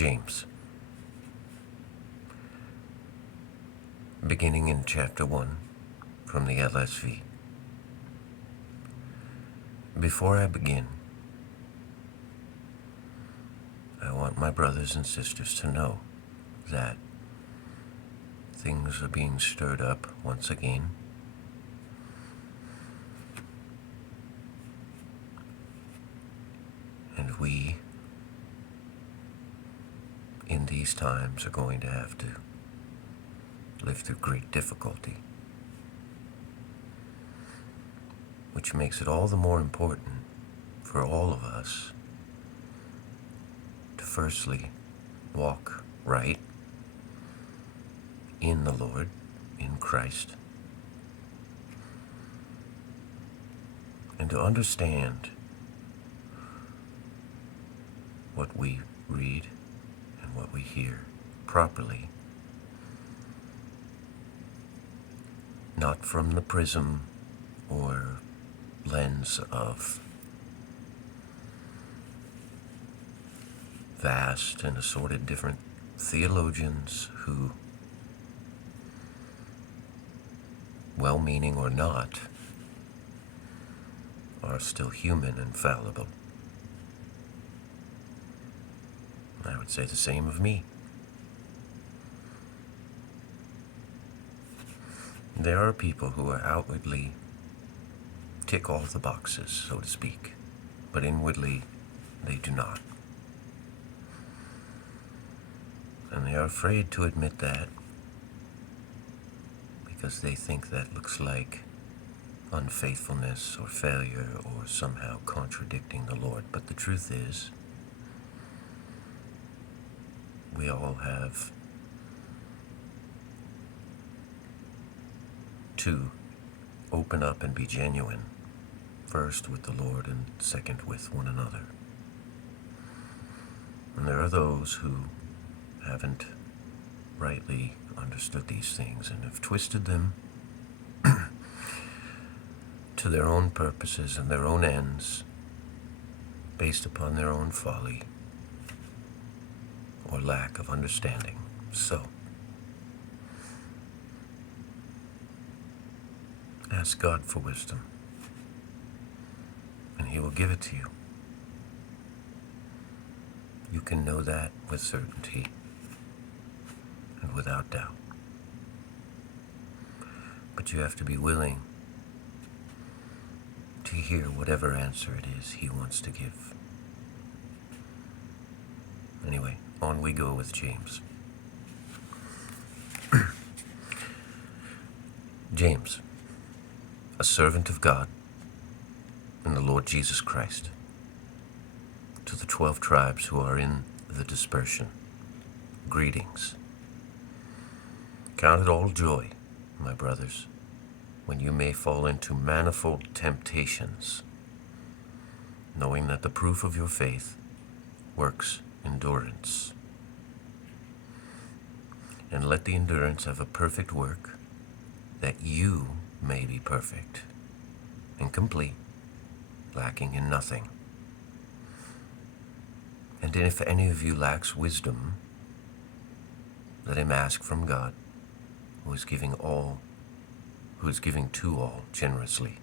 James, beginning in chapter 1 from the LSV. Before I begin, I want my brothers and sisters to know that things are being stirred up once again. And we, in these times, are going to have to live through great difficulty, which makes it all the more important for all of us to firstly walk right in the Lord, in Christ, and to understand what we read and what we hear properly, not from the prism or lens of vast and assorted different theologians who, well-meaning or not, are still human and fallible. I would say the same of me. There are people who are outwardly tick all the boxes, so to speak, but inwardly they do not. And they are afraid to admit that because they think that looks like unfaithfulness or failure or somehow contradicting the Lord. But the truth is, we all have to open up and be genuine, first with the Lord and second with one another. And there are those who haven't rightly understood these things and have twisted them to their own purposes and their own ends based upon their own folly or lack of understanding. So, ask God for wisdom, and He will give it to you. You can know that with certainty and without doubt. But you have to be willing to hear whatever answer it is He wants to give. Anyway, on we go with James. James, a servant of God and the Lord Jesus Christ, to the 12 tribes who are in the dispersion, greetings. Count it all joy, my brothers, when you may fall into manifold temptations, knowing that the proof of your faith works endurance. And let the endurance have a perfect work, that you may be perfect and complete, lacking in nothing. And if any of you lacks wisdom, let him ask from God, who is giving to all generously,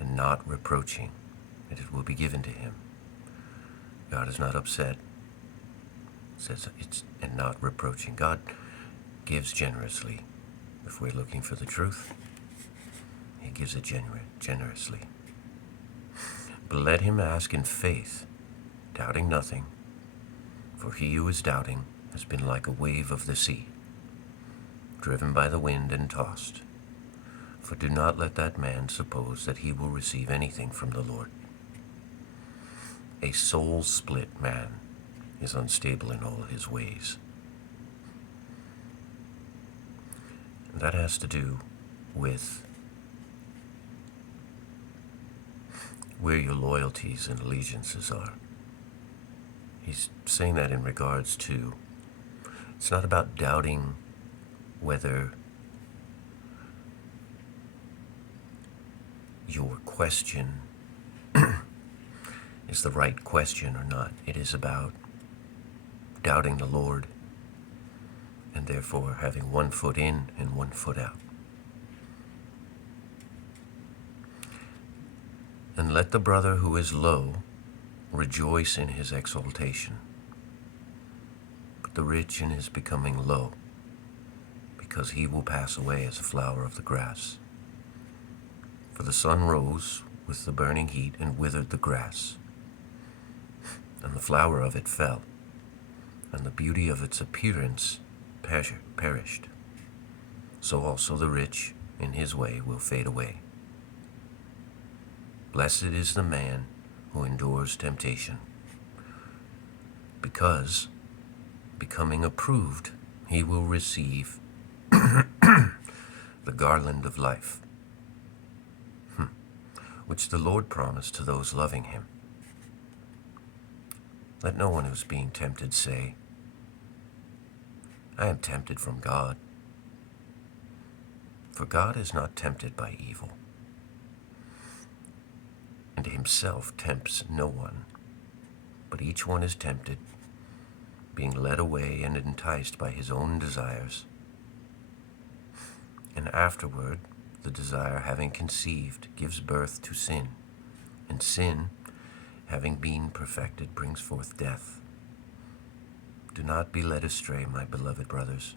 and not reproaching, and it will be given to him. God is not upset, says it's, and not reproaching. God gives generously. If we're looking for the truth, He gives it generously. But let him ask in faith, doubting nothing, for he who is doubting has been like a wave of the sea, driven by the wind and tossed. For do not let that man suppose that he will receive anything from the Lord. A soul-split man is unstable in all his ways. And that has to do with where your loyalties and allegiances are. He's saying that in regards to, it's not about doubting whether your question is the right question or not. It is about doubting the Lord, and therefore having one foot in and one foot out. And let the brother who is low rejoice in his exaltation, but the rich in his becoming low, because he will pass away as a flower of the grass. For the sun rose with the burning heat and withered the grass, and the flower of it fell, and the beauty of its appearance perished. So also the rich in his way will fade away. Blessed is the man who endures temptation, because, becoming approved, he will receive the garland of life, which the Lord promised to those loving him. Let no one who is being tempted say, I am tempted from God. For God is not tempted by evil, and himself tempts no one. But each one is tempted, being led away and enticed by his own desires. And afterward, the desire, having conceived, gives birth to sin. And sin, having been perfected, brings forth death. Do not be led astray, my beloved brothers.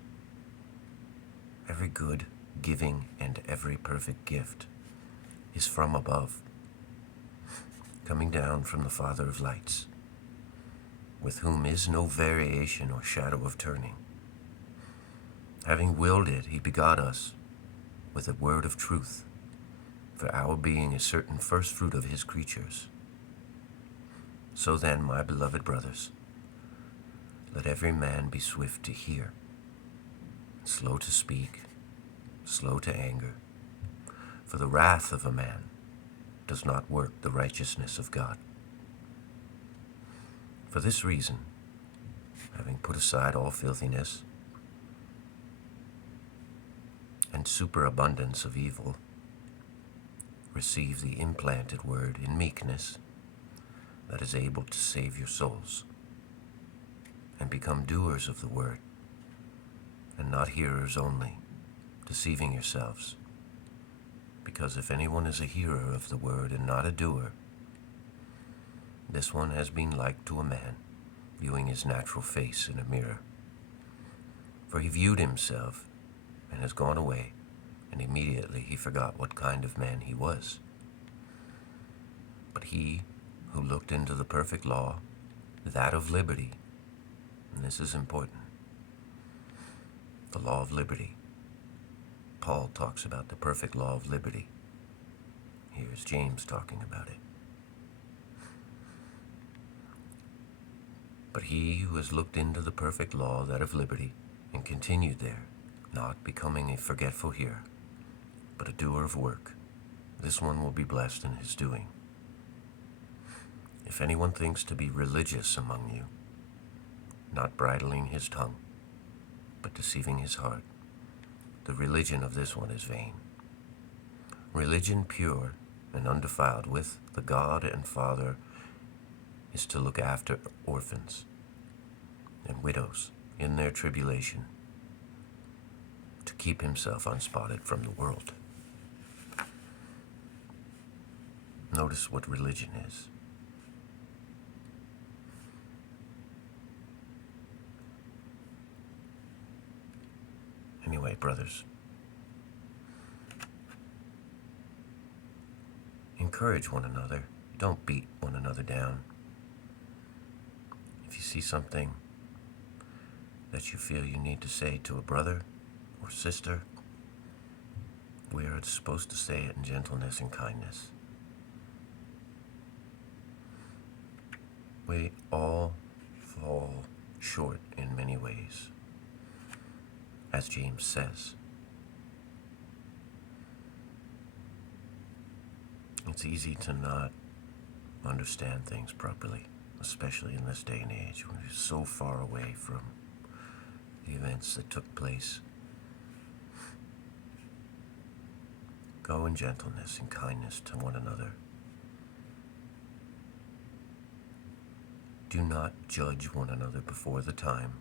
Every good, giving, and every perfect gift is from above, coming down from the Father of lights, with whom is no variation or shadow of turning. Having willed it, he begot us with a word of truth, for our being a certain first fruit of his creatures. So then, my beloved brothers, let every man be swift to hear, slow to speak, slow to anger, for the wrath of a man does not work the righteousness of God. For this reason, having put aside all filthiness and superabundance of evil, receive the implanted word in meekness that is able to save your souls, and become doers of the word, and not hearers only, deceiving yourselves. Because if anyone is a hearer of the word and not a doer, this one has been like to a man viewing his natural face in a mirror. For he viewed himself and has gone away, and immediately he forgot what kind of man he was. But he who looked into the perfect law, that of liberty, and this is important, the law of liberty. Paul talks about the perfect law of liberty. Here's James talking about it. But he who has looked into the perfect law, that of liberty, and continued there, not becoming a forgetful hearer, but a doer of work, this one will be blessed in his doing. If anyone thinks to be religious among you, not bridling his tongue, but deceiving his heart, the religion of this one is vain. Religion pure and undefiled with the God and Father is to look after orphans and widows in their tribulation, to keep himself unspotted from the world. Notice what religion is. Anyway, brothers, encourage one another. Don't beat one another down. If you see something that you feel you need to say to a brother or sister, we are supposed to say it in gentleness and kindness. We all fall short in many ways, as James says. It's easy to not understand things properly, especially in this day and age when we're so far away from the events that took place. Go in gentleness and kindness to one another. Do not judge one another before the time,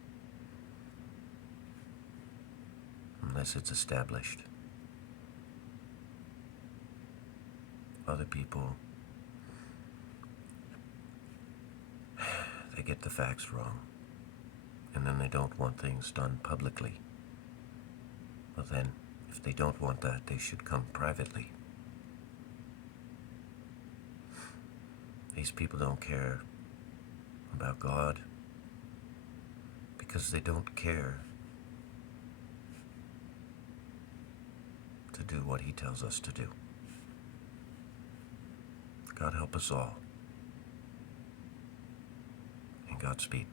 unless it's established. Other people, they get the facts wrong, and then they don't want things done publicly. Well then, if they don't want that, they should come privately. These people don't care about God because they don't care to do what He tells us to do. God help us all, and Godspeed.